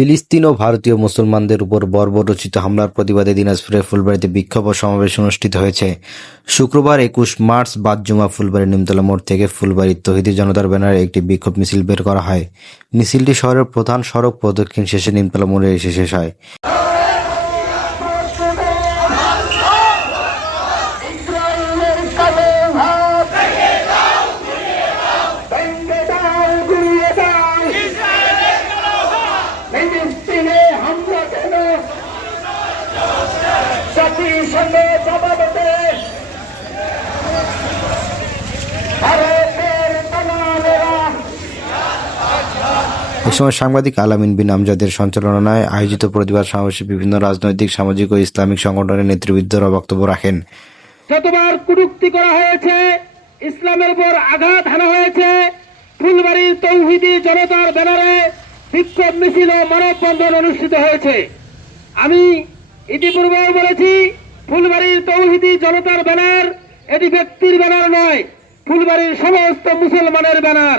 ফিলিস্তিন ও ভারতীয় মুসলমানদের উপর বর্বরচিত হামলার প্রতিবাদে দিনাজপুরের ফুলবাড়িতে বিক্ষোভ ও সমাবেশ অনুষ্ঠিত হয়েছে। শুক্রবার একুশ মার্চ বাদ-জুমা ফুলবাড়ী নিমতলা মোড় থেকে ফুলবাড়ির তহিদি জনতার ব্যানারে একটি বিক্ষোভ মিছিল বের করা হয়। মিছিলটি শহরের প্রধান সড়ক প্রদক্ষিণ শেষে নিমতলা মোড়ে এসে শেষ হয়। এ সময় সাংবাদিক আলামিন বিন আমজাদের সঞ্চালনায় আয়োজিত প্রতিবাদ সমাবেশে বিভিন্ন রাজনৈতিক, সামাজিক ও ইসলামিক সংগঠনের নেতৃবৃন্দরা বক্তব্য রাখেন। যতবার কুটুক্তি করা হয়েছে, ইসলামের উপর আঘাত হানা হয়েছে ফুলবাড়ির তৌহিদি জনতার ব্যানারে বিক্ষোভ মিছিল ও মানববন্ধন অনুষ্ঠিত হয়েছে। আমি ইতিপূর্বেও বলেছি ফুলবাড়ির তৌহিদি জনতার ব্যানার এটি ব্যক্তির ব্যানার নয়, ফুলবাড়ির সমস্ত মুসলমানের ব্যানার।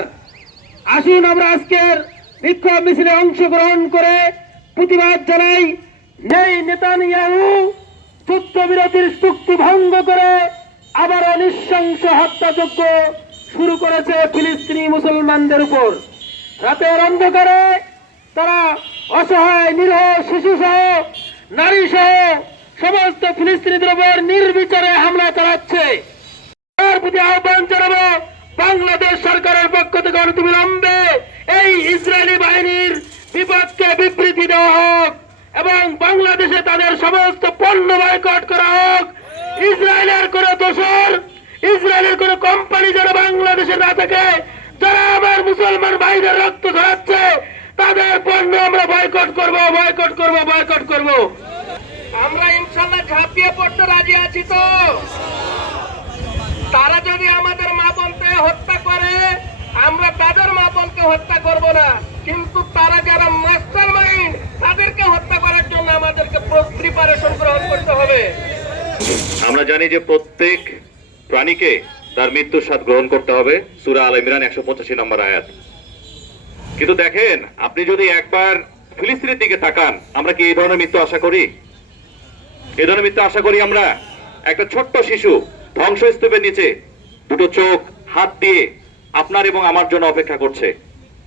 আসুন আমরা আজকের বিক্ষোভ মিছিলে অংশগ্রহণ করে প্রতিবাদ জানাই নেই নেতানিয়াহু যুদ্ধবিরতির চুক্তি ভঙ্গ করে আবারও নৃশংস হত্যাযজ্ঞ শুরু করেছে ফিলিস্তিনি মুসলমানদের উপর। রাতের অন্ধকারে তারা অসহায়, নিরহ শিশু সহ নারী সহ সমস্ত ফিলিস্তিনিদের উপর নির্বিচারে হামলা চালাচ্ছে। তার প্রতি আহ্বান জানাব বাংলাদেশ সরকারের পক্ষ থেকে অনতিবিলম্বে এই ইসরায়েলি বাহিনীর বিপক্ষে বিবৃতি দেওয়া হোক এবং বাংলাদেশে তাদের সমস্ত পণ্য বয়কট করা হোক, ইসরায়েলের কোন দোষর, ইসরায়েলের কোন কোম্পানি যেন বাংলাদেশে না থাকে, যারা আমার মুসলমান ভাইদের রক্ত ধরাচ্ছে তাদের পণ্য আমরা বয়কট করব বয়কট করব বয়কট করব। আমরা ইনশাল্লাহ ঝাঁপিয়ে পড়তে রাজি আছি তো। তারা যদি আমাদের মা বোনকে হত্যা করে আমরা তাদের মা হত্যা করব না, কিন্তু তারা যারা মাস্টার মাইন্ড তাদেরকে হত্যা করার জন্য আমাদেরকে প্রিপারেশন গ্রহণ করতে হবে। আমরা জানি যে প্রত্যেক প্রাণীকে তার মৃত্যুর স্বাদ গ্রহণ করতে হবে, সুরা আল ইমরান একশো পঁচাশি নম্বর আয়াত। কিন্তু দেখেন, আপনি যদি একবার ফিলিস্তিনের দিকে তাকান, আমরা কি এই ধরনের মৃত্যু আশা করি? এই ধরনের মৃত্যু আশা করি আমরা একটা ছোট্ট শিশু ধ্বংসস্তূপের নিচে, দুটো চোখ, হাত দিয়ে আপনার এবং আমার জন্য অপেক্ষা করছে।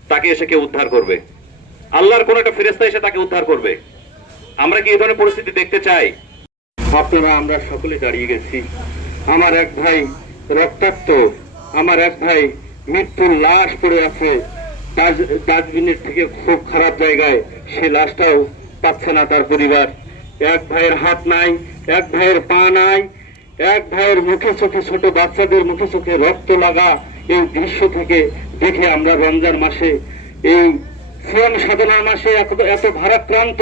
তাকে এসে কেউ উদ্ধার করবে। আল্লাহর কোন একটা ফেরেস্তা এসে তাকে উদ্ধার করবে। আমরা কি এই ধরনের পরিস্থিতি দেখতে চাই? আপনারা, আমরা সকলে দাঁড়িয়ে গেছি। আমার এক ভাই রক্তাক্ত, আমার এক ভাই মৃত্যুর লাশ পড়ে আছে। ডাস- ডাস্টবিনের থেকে খুব খারাপ জায়গায় সে লাশটাও পাচ্ছে না তার পরিবার। এক ভাইয়ের হাত নাই, এক ভাইয়ের পা নাই, এক ভাইয়ের মুখে চোখে ছোট বাচ্চাদের মুখে চোখে রক্ত লাগা এই দৃশ্য থেকে দেখে আমরা রমজান মাসে, এই সিয়াম সাধনার মাসে এত এত ভারাক্রান্ত,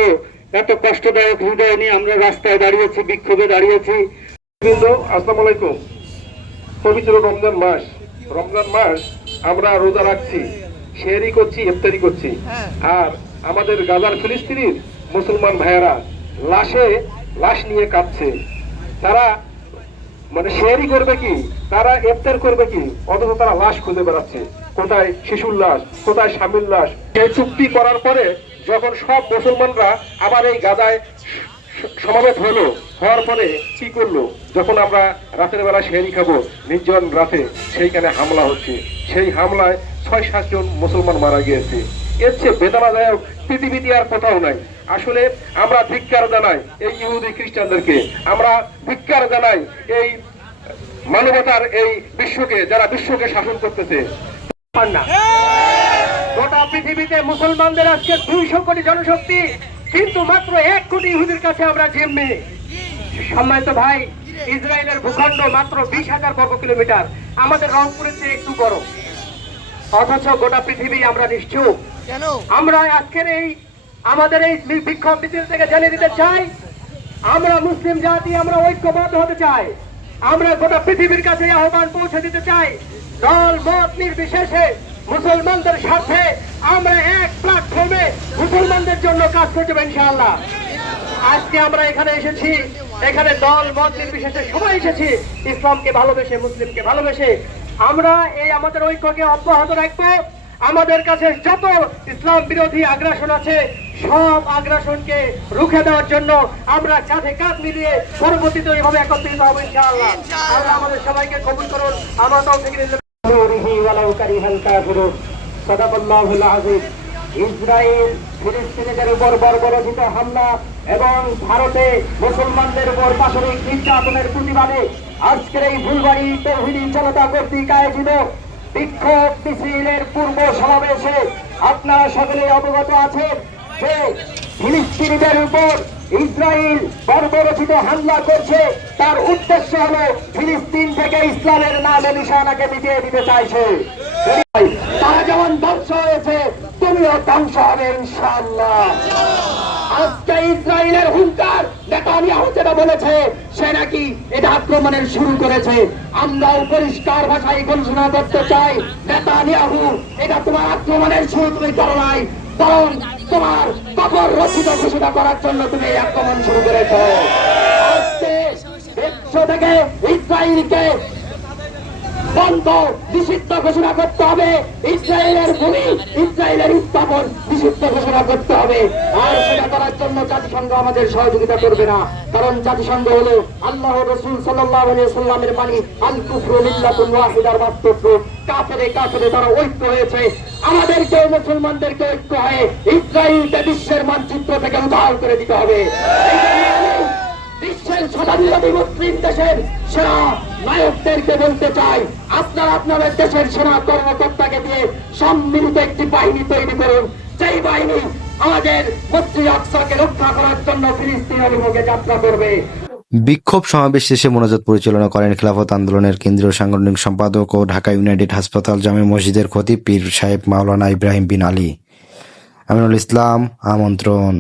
এত কষ্টদায়ক হৃদয় নিয়ে আমরা রাস্তায় দাঁড়িয়েছি, বিক্ষোভে দাঁড়িয়েছি। আসসালামু আলাইকুম। পবিত্র রমজান মাস। রমজান মাস আমরা রোজা রাখছি শেয়ারি করছি, ইফতারি করছি। আর আমাদের গাজার ফিলিস্তিনির মুসলমান ভাইয়েরা লাশে, লাশ নিয়ে কাঁদছে। তারা মানে শেয়ারি করবে কি? তারা ইফতার করবে কি? অথচ তারা লাশ খুঁজে বেড়াচ্ছে। কোথায় শিশুর লাশ? কোথায় স্বামীর লাশ? সেই চুক্তি করার পরে যখন সব মুসলমানরা আবার এই গাদায় স- সমাবেত হলো, হওয়ার পরে কি করল? যখন আমরা রাতের বেলা শেয়ারি খাব, নির্জন রাতে সেইখানে হামলা হচ্ছে। সেই হামলায় ছয় সাতজন মুসলমান মারা গিয়েছে। এর চেয়ে বেদনাদায়ক পৃথিবীতে আর কোথাও নাই। আসলে আমরা ধিক্কার জানাই এই ইহুদি খ্রিস্টানদেরকে। আমরা ধিক্কার জানাই এই মানবতার এই বিশ্বকে, যারা বিশ্বকে শাসন করতেছে। গোটা পৃথিবীতে মুসলমানদের আজকে দুইশো কোটি জনশক্তি, কিন্তু মাত্র এক কোটি ইহুদির কাছে আমরা জিম্মি। সম্মানিত ভাই, ইসরায়েলের ভূখণ্ড মাত্র বিশ হাজার বর্গ কিলোমিটার আমাদের রংপুরের চেয়ে একটু বড় অথচ গোটা পৃথিবী আমরা নিশ্চুপ। আমরা আজকের এই আমাদের এই বিক্ষোভ মিছিল থেকে জানিয়ে দিতে চাই আমরা মুসলিম জাতি আমরা ঐক্যবদ্ধ হতে চাই আমরা গোটা পৃথিবীর কাছে আহ্বান পৌঁছে দিতে চাই দল মত নির্বিশেষে মুসলমানদের স্বার্থে আমরা এক প্ল্যাটফর্মে মুসলমানদের জন্য কাজ করতে ইনশাআল্লাহ। আজকে আমরা এখানে এসেছি এখানে দল মত নির্বিশেষে সবাই এসেছি ইসলামকে ভালোবেসে মুসলিমকে ভালোবেসে আমরা এই আমাদের ঐক্যকে অব্যাহত রাখব। আমাদের কাছে যত ইসলাম বিরোধী আগ্রাসন আছে, সব আগ্রাসনকে রুখে দেওয়ার জন্য আমরা কাঁধে কাঁধ মিলিয়ে পরবর্তীতে এইভাবে একত্রিত হব ইনশাআল্লাহ। আল্লাহ আমাদের সবাইকে কবুল করুন। আমরা তো থেকে ইসরায়েল ফিলিস্তিনিদের উপর বর্বরচিত হামলা এবং ভারতে মুসলমানদের উপর পাশবিক নির্যাতনের প্রতিবাদে আজকের এই ফুলবাড়ি তৌহিদি জনতা কর্তৃক আয়োজিত বিক্ষোভ মিছিলের পূর্ব সমাবেশে আপনারা সকলে অবগত আছেন যে ফিলিস্তিনিদের উপর ইসরায়েল বর্বরচিত হামলা করছে। তার উদ্দেশ্য হলো ফিলিস্তিন থেকে ইসলামের নামে নিশানাকে মিটিয়ে দিতে চাইছে। তারা যেমন ধ্বংস হয়েছে, তুমিও ধ্বংস হবে ইনশাআল্লাহ। আজকে ইসরায়েলের হুঙ্কার নেতানিয়াহু তোমার কবর রচিত ঘোষণা করার জন্য তুমি আক্রমণ শুরু করেছ। থেকে ইসরায়েলকে বন্ধ নিষিদ্ধ ঘোষণা করতে হবে। ইসরায়েলের ভূমি, ইসরায়েলের উত্থাপন নিষিদ্ধ ঘোষণা করতে হবে। আর সেটা করার জন্য জাতিসংঘ আমাদের সহযোগিতা করবে না। কারণ জাতিসংঘ হলো আল্লাহ রসুল সাল্লামের বাণী আল কুফরু মিল্লাতুন ওয়াহিদার বাস্তব। কাফেরে কাফেরে তারা ঐক্য হয়েছে। আমাদেরকে মুসলমানদেরকে ঐক্য হয়ে ইসরায়েলকে বিশ্বের মানচিত্র থেকে উদ্ধার করে দিতে হবে। এই জন্য আমি বিশ্বের স্বাধীনবাদী মুসলিম দেশের সেনা নায়কদেরকে বলতে চাই, আপনারা আপনাদের দেশের সেনা কর্মকর্তাকে দিয়ে সম্মিলিত একটি বাহিনী তৈরি করুন। যেই বাহিনী আমাদের মসজিদ আকসাকে রক্ষা করার জন্য ফিলিস্তিন অভিমুখে যাত্রা করবে। বিক্ষোভ সমাবেশ শেষে মোনাজাত পরিচালনা করেন খেলাফত আন্দোলনের কেন্দ্রীয় সাংগঠনিক সম্পাদক ও ঢাকা ইউনাইটেড হাসপাতাল জামে মসজিদের খতিব পীর সাহেব মাওলানা ইব্রাহিম বিন আলী। আমিনুল ইসলাম, আমন্ত্রণ।